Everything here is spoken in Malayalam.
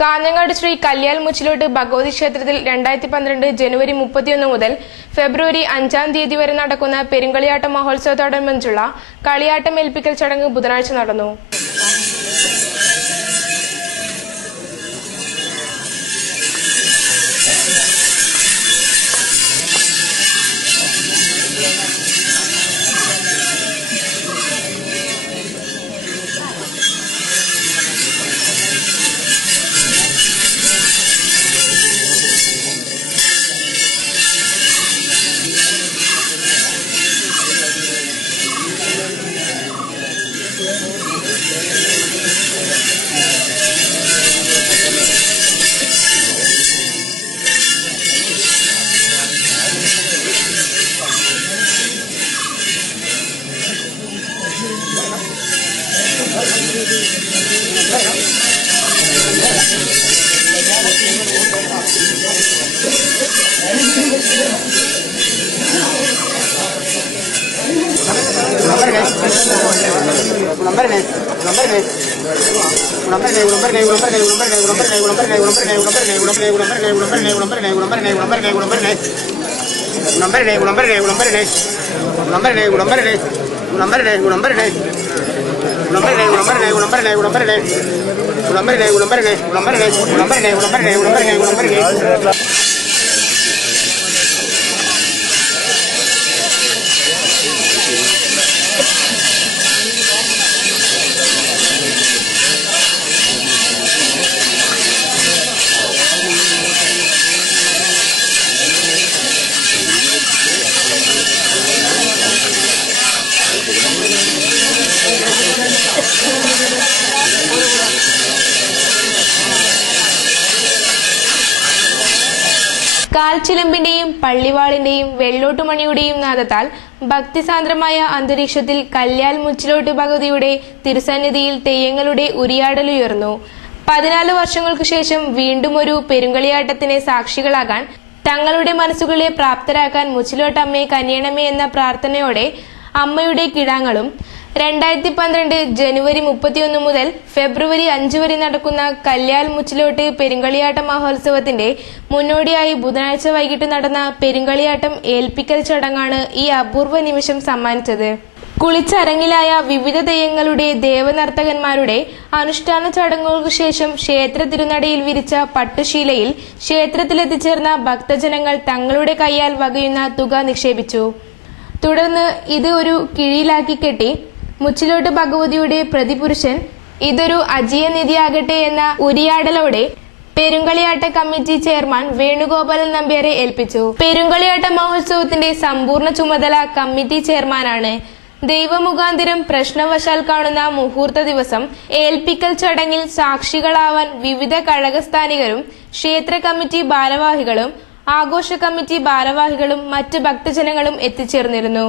കാഞ്ഞങ്ങാട് ശ്രീ കല്യാൽ മുച്ചിലോട്ട് ഭഗവതി ക്ഷേത്രത്തിൽ 2012 ജനുവരി 31 മുതൽ ഫെബ്രുവരി 5-ാം തീയതി വരെ നടക്കുന്ന പെരുങ്കളിയാട്ട മഹോത്സവത്തോടനുബന്ധിച്ചുള്ള കളിയാട്ടം ഏൽപ്പിക്കൽ ചടങ്ങ് ബുധനാഴ്ച നടന്നു. കാൽച്ചിലമ്പിന്റെയും പള്ളിവാളിന്റെയും വെള്ളോട്ടുമണിയുടെയും നാദത്താൽ ഭക്തിസാന്ദ്രമായ അന്തരീക്ഷത്തിൽ കല്യാൽ മുച്ചിലോട്ട് ഭഗവതിയുടെ തിരുസന്നിധിയിൽ തെയ്യങ്ങളുടെ ഉരിയാടലുയർന്നു. 14 വർഷങ്ങൾക്കു ശേഷം വീണ്ടും ഒരു പെരുങ്കളിയാട്ടത്തിന് സാക്ഷികളാകാൻ തങ്ങളുടെ മനസ്സുകളെ പ്രാപ്തരാക്കാൻ മുച്ചിലോട്ടമ്മയെ കനിയണമേ എന്ന പ്രാർത്ഥനയോടെ അമ്മയുടെ കിടാങ്ങളും 2012 ജനുവരി 31 മുതൽ ഫെബ്രുവരി 5 വരെ നടക്കുന്ന കല്യാൽ മുച്ചിലോട്ട് പെരുങ്കളിയാട്ട മഹോത്സവത്തിന്റെ മുന്നോടിയായി ബുധനാഴ്ച വൈകിട്ട് നടന്ന പെരുങ്കളിയാട്ടം ഏൽപ്പിക്കൽ ചടങ്ങാണ് ഈ അപൂർവ നിമിഷം സമ്മാനിച്ചത്. കുളിച്ചരങ്ങിലായ വിവിധ തെയ്യങ്ങളുടെ ദേവനർത്തകന്മാരുടെ അനുഷ്ഠാന ചടങ്ങുകൾക്കു ശേഷം ക്ഷേത്ര തിരുനടയിൽ വിരിച്ച പട്ടുശീലയിൽ ക്ഷേത്രത്തിലെത്തിച്ചേർന്ന ഭക്തജനങ്ങൾ തങ്ങളുടെ കൈയാൽ വകയുന്ന തുക നിക്ഷേപിച്ചു. തുടർന്ന് ഇത് ഒരു കിഴിയിലാക്കി കെട്ടി മുച്ചിലോട്ട് ഭഗവതിയുടെ പ്രതിപുരുഷൻ ഇതൊരു അജയനിധിയാകട്ടെ എന്ന ഉരിയാടലോടെ പെരുങ്കളിയാട്ട കമ്മിറ്റി ചെയർമാൻ വേണുഗോപാലൻ നമ്പ്യാരെ ഏൽപ്പിച്ചു. പെരുങ്കളിയാട്ട മഹോത്സവത്തിന്റെ സമ്പൂർണ്ണ ചുമതല കമ്മിറ്റി ചെയർമാനാണ്. ദൈവമുഖാന്തരം പ്രശ്നവശാൽ കാണുന്ന മുഹൂർത്ത ദിവസം ഏൽപ്പിക്കൽ ചടങ്ങിൽ സാക്ഷികളാവാൻ വിവിധ കഴകസ്ഥാനികരും ക്ഷേത്ര കമ്മിറ്റി ഭാരവാഹികളും ആഘോഷ കമ്മിറ്റി ഭാരവാഹികളും മറ്റ് ഭക്തജനങ്ങളും എത്തിച്ചേർന്നിരുന്നു.